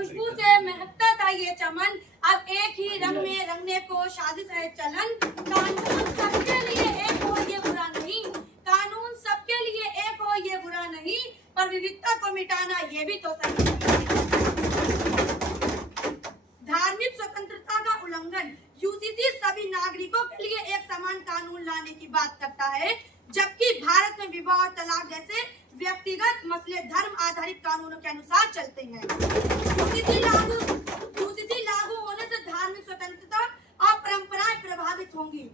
खुशबू से महकता था ये चमन, अब एक ही रंग में रंगने को साजिश है चलन। कानून सबके लिए एक हो ये बुरा नहीं, कानून सबके लिए एक हो ये बुरा नहीं, पर विविधता को मिटाना ये भी तो सही नहीं। धार्मिक स्वतंत्रता का उल्लंघन। यूसीसी सभी नागरिकों के लिए एक समान कानून लाने की बात करता है, जबकि भारत में विवाह और तलाक जैसे व्यक्तिगत मसले धर्म आधारित कानूनों के अनुसार चलते हैं। यूसीसी लागू होने से धार्मिक स्वतंत्रता और परंपराएं प्रभावित होंगी।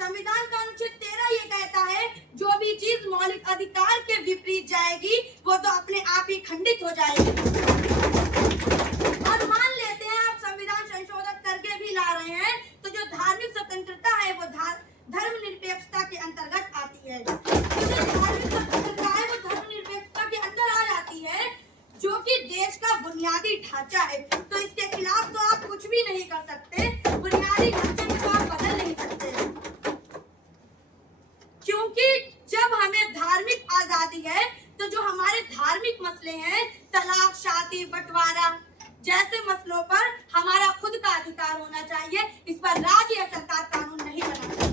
संविधान का अनुच्छेद 13 ये कहता है, जो भी चीज मौलिक अधिकार के विपरीत जाएगी वो तो अपने आप ही खंडित हो जाएगी। और मान लेते हैं आप संविधान संशोधन करके भी ला रहे हैं, तो जो धार्मिक स्वतंत्रता है वो धर्मनिरपेक्षता के अंतर्गत आती है। तो जो धार्मिक स्वतंत्रता है वो धर्मनिरपेक्षता के अंदर आ जाती है, जो कि देश का बुनियादी ढांचा है। तो इसके खिलाफ तो आप कुछ भी नहीं कर सकते, बुनियादी ढांचे में तो आप बदल नहीं सकते, क्योंकि जब हमें धार्मिक आजादी है तो जो हमारे धार्मिक मसले हैं, तलाक, शादी, बंटवारा जैसे मसलों पर हमारा खुद का अधिकार होना चाहिए। इस पर राज्य या सरकार कानून नहीं बना सकती।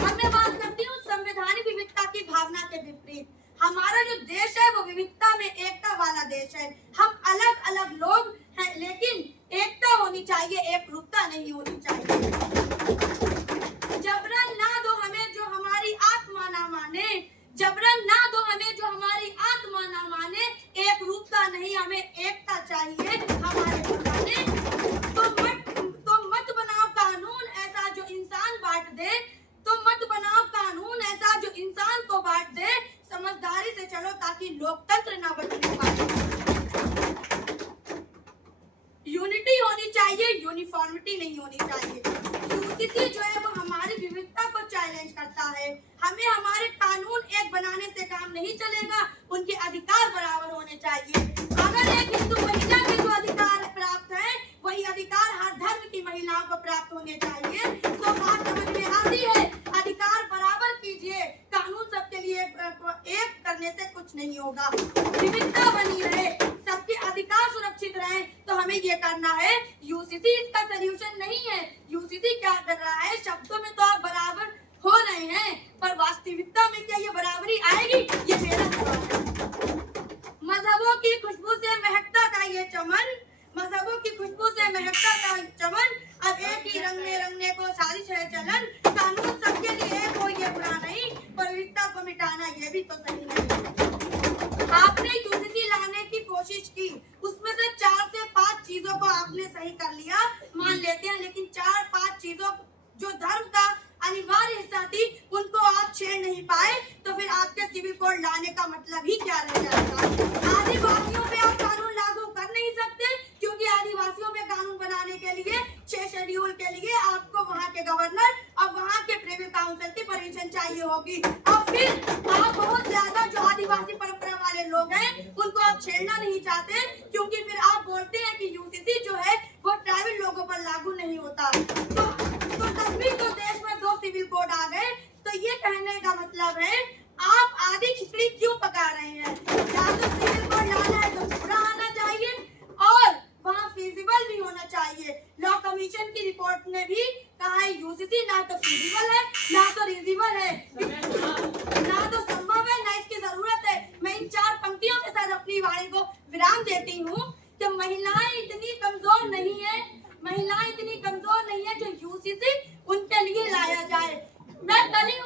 अब मैं बात करती हूँ संवैधानिक विविधता की भावना के विपरीत। हमारा जो देश है वो विविधता में एकता वाला देश है। हम अलग अलग लोग हैं, लेकिन एकता होनी चाहिए, एकरूपता नहीं होनी चाहिए। जबरन ना दो हमें जो हमारी आत्मा ना माने, जबरन ना दो हमें जो हमारी आत्मा ना माने, एक रूपता नहीं हमें एकता चाहिए हमारे बताने। तो मत बनाओ कानून ऐसा जो इंसान बांट दे, तो मत बनाओ कानून ऐसा जो इंसान को बांट दे। समझदारी से चलो ताकि लोकतंत्र ना बचने पाए। यूनिटी होनी चाहिए, यूनिफॉर्मिटी नहीं होनी चाहिए। यूसीसी जो है वो हमारी विविधता को चैलेंज करता है। हमें हमारे कानून एक बनाने से काम नहीं चलेगा, उनके अधिकार बराबर होने चाहिए। अगर एक हिंदू महिला के जो अधिकार प्राप्त है, वही अधिकार हर धर्म की महिलाओं को प्राप्त होने चाहिए। तो बात समझ में आती है, अधिकार बराबर कीजिए, कानून सबके लिए एक करने से कुछ नहीं होगा। विविधता बनी रहे, सबके अधिकार सुरक्षित रहे, तो हमें ये करना है। यूसीसी इसका सलूशन नहीं है। यूसीसी क्या कर रहा है, शब्दों में तो आप बराबर हो रहे हैं, पर वास्तविकता में क्या ये बराबरी आएगी, ये मेरा सवाल है। मजहबों की खुशबू से महकता था ये चमन, मजहबों की खुशबू से महकता था चमन, अब एक ही रंग में रंगने को साजिश है चलन। कानून सबके लिए एक हो ये बुरा नहीं, पर विविधता को मिटाना ये भी तो सही नहीं। आपने यूसीसी लाने की कोशिश की, उसमें से 4 से 5 चीजों को आपने सही कर लिया, मान लेते हैं, लेकिन 4-5 चीजों जो धर्म का अनिवार्य हिस्सा थी उनको आप छेड़ नहीं पाए, तो फिर आपके सिविल कोड लाने का मतलब ही क्या रह जाएगा। आदिवासियों पे आप कानून लागू कर नहीं सकते, क्योंकि आदिवासियों पे कानून बनाने के लिए 6 शेड्यूल के लिए आपको वहाँ के गवर्नर और वहाँ के प्रीवी काउंसिल की परमिशन चाहिए होगी। और फिर आप बहुत ज्यादा जो आदिवासी परंपरा वाले लोग हैं उनको आप छेड़ना नहीं चाहते, क्योंकि फिर आप बोलते हैं कि यूसीसी जो है वो ट्राइबल लोगों पर लागू नहीं होता। तो तब भी तो देश में 2 सिविल कोड आ गए। तो ये कहने का मतलब है, आप आधी खिचड़ी क्यों पका रहे हैं? या तो सिविल कोड लाना है तो पूरा आना चाहिए, और वहाँ फिजिबल भी होना चाहिए। लॉ कमीशन की रिपोर्ट ने भी कहा है, यूसीसी ना तो फिजिबल है, ना तो रिजिबल है, ना तो संभव है, ना इसकी जरूरत है। मैं इन 4 पंक्तियों के साथ अपनी वाणी को विराम देती हूँ कि महिलाएं इतनी कमजोर नहीं है, महिलाएं इतनी कमजोर नहीं है जो यूसीसी उनके लिए लाया जाए। मैं कल ही